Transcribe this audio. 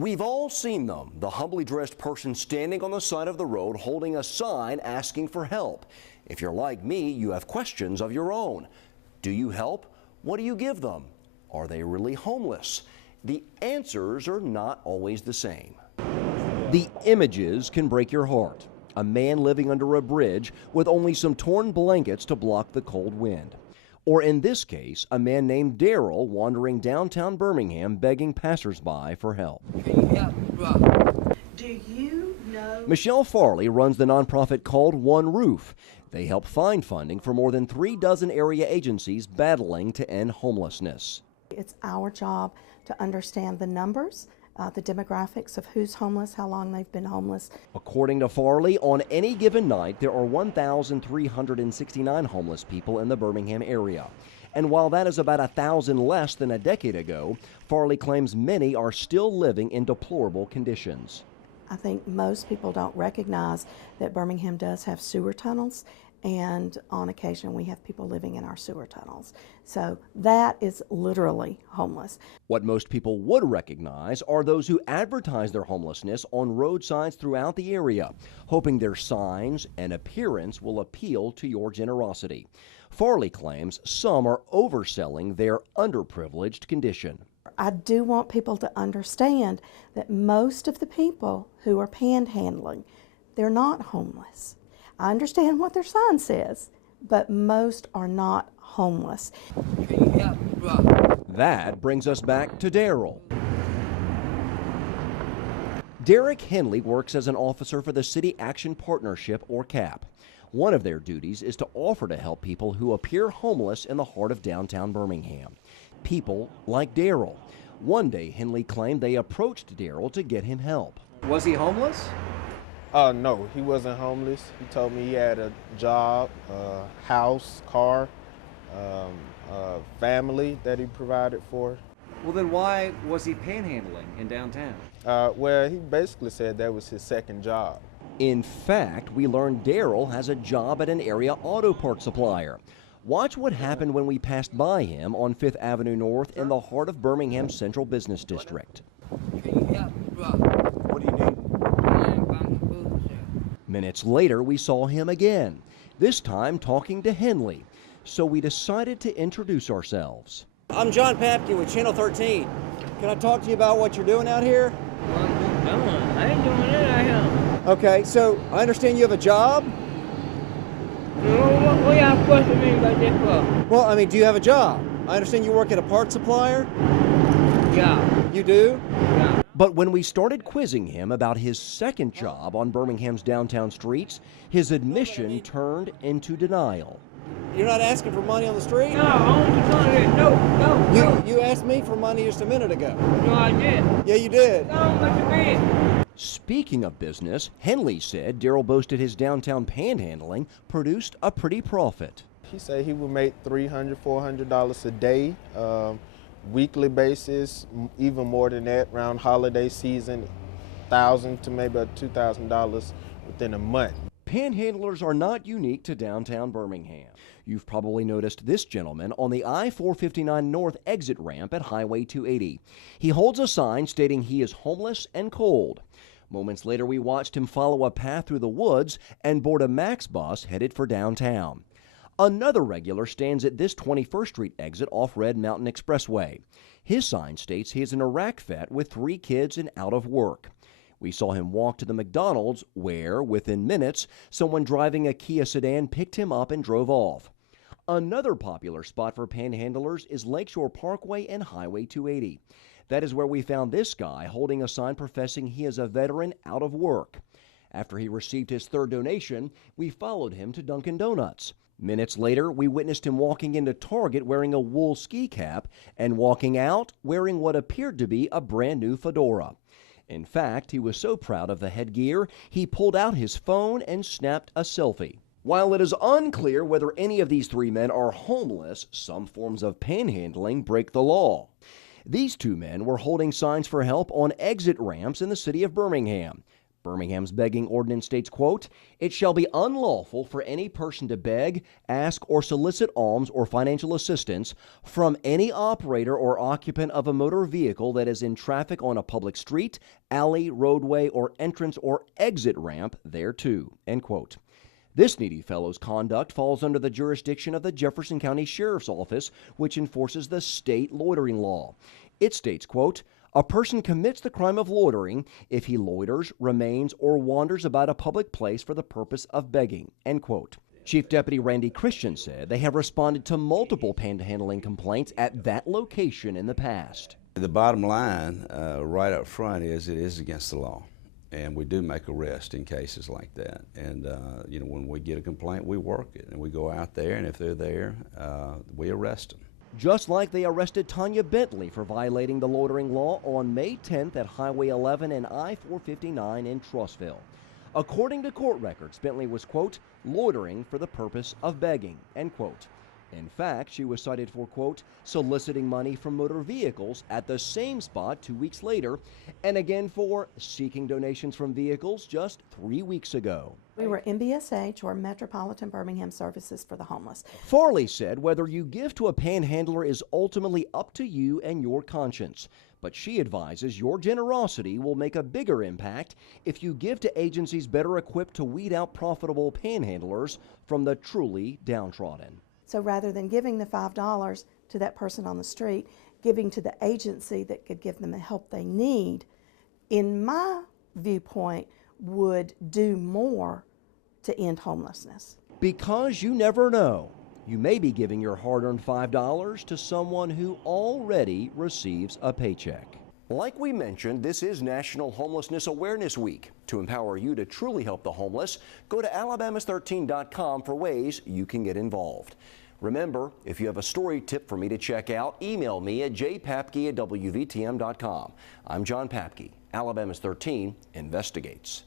We've all seen them, the humbly dressed person standing on the side of the road holding a sign asking for help. If you're like me, you have questions of your own. Do you help? What do you give them? Are they really homeless? The answers are not always the same. The images can break your heart. A man living under a bridge with only some torn blankets to block the cold wind. Or in this case, a man named Daryl wandering downtown Birmingham begging passersby for help. Do you know? Michelle Farley runs the nonprofit called One Roof. They help find funding for more than 3 dozen area agencies battling to end homelessness. It's our job to understand the numbers, the demographics of who's homeless, how long they've been homeless. According to Farley, on any given night, there are 1,369 homeless people in the Birmingham area. And while that is about 1,000 less than a decade ago, Farley claims many are still living in deplorable conditions. I think most people don't recognize that Birmingham does have sewer tunnels, and on occasion we have people living in our sewer tunnels. So that is literally homeless. What most people would recognize are those who advertise their homelessness on road signs throughout the area, hoping their signs and appearance will appeal to your generosity. Farley claims some are overselling their underprivileged condition. I do want people to understand that most of the people who are panhandling, they're not homeless. I understand what their sign says, but most are not homeless. That brings us back to Daryl. Derek Henley works as an officer for the City Action Partnership, or CAP. One of their duties is to offer to help people who appear homeless in the heart of downtown Birmingham. People like Daryl. One day, Henley claimed they approached Daryl to get him help. Was he homeless? No, he wasn't homeless. He told me he had a job, house, car, family that he provided for. Well, then why was he panhandling in downtown? Well, he basically said that was his second job. In fact, we learned Daryl has a job at an area auto parts supplier. Watch what happened when we passed by him on 5th Avenue North in the heart of Birmingham's Central Business District. What do you need? Minutes later, we saw him again, this time talking to Henley. So we decided to introduce ourselves. I'm John Papke with Channel 13. Can I talk to you about what you're doing out here? I ain't doing it out here. Okay, so I understand you have a job? What y'all questioning me about this for? Well, I mean, do you have a job? I understand you work at a parts supplier? Yeah. You do? Yeah. But when we started quizzing him about his second job on Birmingham's downtown streets, his admission turned into denial. You're not asking for money on the street? No, I want to come here. No. You asked me for money just a minute ago. No, I did. Yeah, you did. No, but you did. Speaking of business, Henley said Daryl boasted his downtown panhandling produced a pretty profit. He said he would make $300, $400 a day, weekly basis, even more than that, around holiday season, $1,000 to maybe $2,000 within a month. Panhandlers are not unique to downtown Birmingham. You've probably noticed this gentleman on the I-459 North exit ramp at Highway 280. He holds a sign stating he is homeless and cold. Moments later, we watched him follow a path through the woods and board a Max bus headed for downtown. Another regular stands at this 21st Street exit off Red Mountain Expressway. His sign states he is an Iraq vet with 3 kids and out of work. We saw him walk to the McDonald's where, within minutes, someone driving a Kia sedan picked him up and drove off. Another popular spot for panhandlers is Lakeshore Parkway and Highway 280. That is where we found this guy holding a sign professing he is a veteran out of work. After he received his 3rd donation, we followed him to Dunkin' Donuts. Minutes later, we witnessed him walking into Target wearing a wool ski cap and walking out wearing what appeared to be a brand new fedora. In fact, he was so proud of the headgear, he pulled out his phone and snapped a selfie. While it is unclear whether any of these 3 men are homeless, some forms of panhandling break the law. These 2 men were holding signs for help on exit ramps in the city of Birmingham. Birmingham's begging ordinance states, quote, "It shall be unlawful for any person to beg, ask, or solicit alms or financial assistance from any operator or occupant of a motor vehicle that is in traffic on a public street, alley, roadway, or entrance or exit ramp thereto," end quote. This needy fellow's conduct falls under the jurisdiction of the Jefferson County Sheriff's Office, which enforces the state loitering law. It states, quote, "A person commits the crime of loitering if he loiters, remains, or wanders about a public place for the purpose of begging," end quote. Chief Deputy Randy Christian said they have responded to multiple panhandling complaints at that location in the past. The bottom line right up front is it is against the law. And we do make arrests in cases like that. And, when we get a complaint, we work it. And we go out there, and if they're there, we arrest them. Just like they arrested Tanya Bentley for violating the loitering law on May 10th at Highway 11 and I-459 in Trussville. According to court records, Bentley was, quote, "loitering for the purpose of begging," end quote. In fact, she was cited for, quote, "soliciting money from motor vehicles" at the same spot 2 weeks later, and again for seeking donations from vehicles just 3 weeks ago. We were MBSH, or Metropolitan Birmingham Services for the Homeless. Farley said whether you give to a panhandler is ultimately up to you and your conscience, but she advises your generosity will make a bigger impact if you give to agencies better equipped to weed out profitable panhandlers from the truly downtrodden. So rather than giving the $5 to that person on the street, giving to the agency that could give them the help they need, in my viewpoint, would do more to end homelessness. Because you never know, you may be giving your hard-earned $5 to someone who already receives a paycheck. Like we mentioned, this is National Homelessness Awareness Week. To empower you to truly help the homeless, go to alabamas13.com for ways you can get involved. Remember, if you have a story tip for me to check out, email me at jpapke@wvtm.com. I'm John Papke. Alabama's 13 investigates.